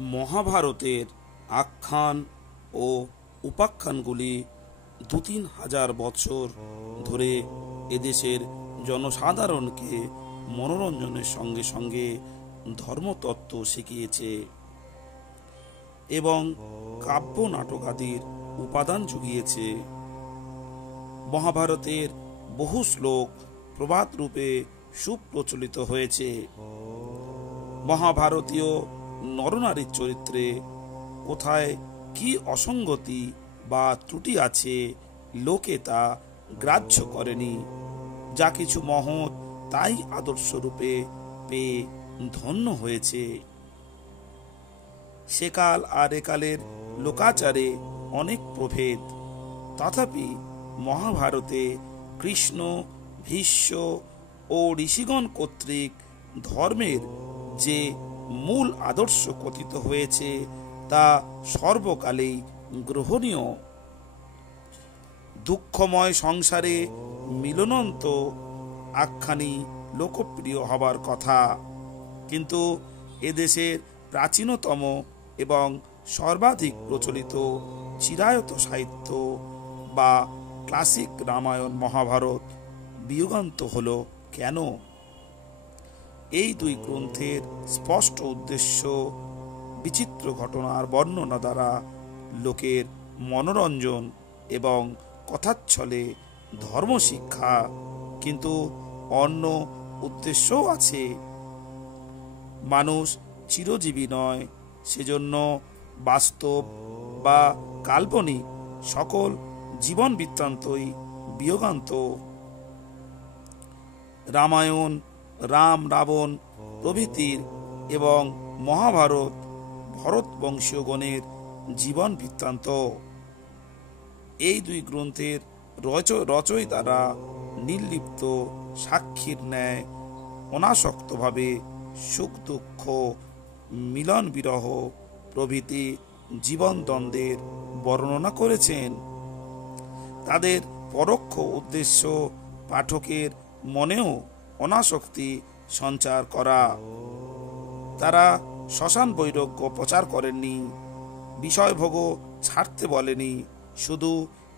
মহাভারতের আখ্যান ও উপাখ্যানগুলি ২-৩ হাজার বছর ধরে এদেশের জনসাধারণকে মনোরঞ্জনের সঙ্গে সঙ্গে ধর্মতত্ত্ব শিখিয়েছে এবং কাব্য নাটকাদির উপাদান জুগিয়েছে। মহাভারতের বহু শ্লোক প্রবাদ রূপে সুপ্রচলিত হয়েছে। মহাভারতীয় নরনারীর চরিত্রে কোথায় কি অসঙ্গতি বা ত্রুটি আছে লোকে তা গ্রাহ্য করেনি। যা কিছু মহৎ তাই আদর্শ রূপে পেয়ে ধন্য হয়েছে। সেকাল আর একালের লোকাচারে অনেক প্রভেদ, তথাপি মহাভারতে কৃষ্ণ, ভীষ্ম ও ঋষিগণ কর্তৃক ধর্মের যে মূল আদর্শ কথিত হয়েছে তা সর্বকালেই গ্রহণীয়। দুঃখময় সংসারে মিলনন্ত আখ্যানই লোকপ্রিয় হবার কথা, কিন্তু এদেশের প্রাচীনতম এবং সর্বাধিক প্রচলিত চিরায়ত সাহিত্য বা ক্লাসিক রামায়ণ মহাভারত বিয়োগান্ত হল কেন? এই দুই গ্রন্থের স্পষ্ট উদ্দেশ্য বিচিত্র ঘটনার বর্ণনা দ্বারা লোকের মনোরঞ্জন এবং কথাচ্ছলে ধর্মশিক্ষা, কিন্তু অন্য উদ্দেশ্যও আছে। মানুষ চিরজীবী নয়, সেজন্য বাস্তব বা কাল্পনিক সকল জীবন বৃত্তান্তই বিয়োগান্ত। রামায়ণ রাম রাবণ প্রভৃতির এবং মহাভারত ভরত বংশীয়গণের জীবন বৃত্তান্ত। এই দুই গ্রন্থের রচয়িতারা নির্লিপ্ত সাক্ষীর ন্যায় অনাসক্তভাবে সুখ দুঃখ, মিলন বিরহ প্রভৃতি জীবন দ্বন্দ্বের বর্ণনা করেছেন। তাদের পরোক্ষ উদ্দেশ্য পাঠকের মনেও অনাসক্তি সঞ্চার করা। তারা শ্মশান বৈরাগ্য প্রচার করেননি, বিষয়ভোগ ছাড়তে বলেনি, শুধু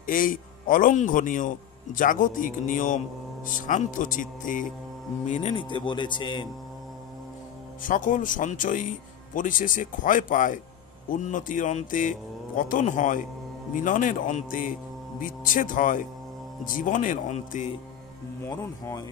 এই অলঙ্ঘনীয় জাগতিক নিয়ম শান্ত চিত্তে মেনে নিতে বলেছেন। সকল সঞ্চয়ই পরিশেষে ক্ষয় পায়, উন্নতির অন্তে পতন হয়, মিলনের অন্তে বিচ্ছেদ হয়, জীবনের অন্তে মরণ হয়।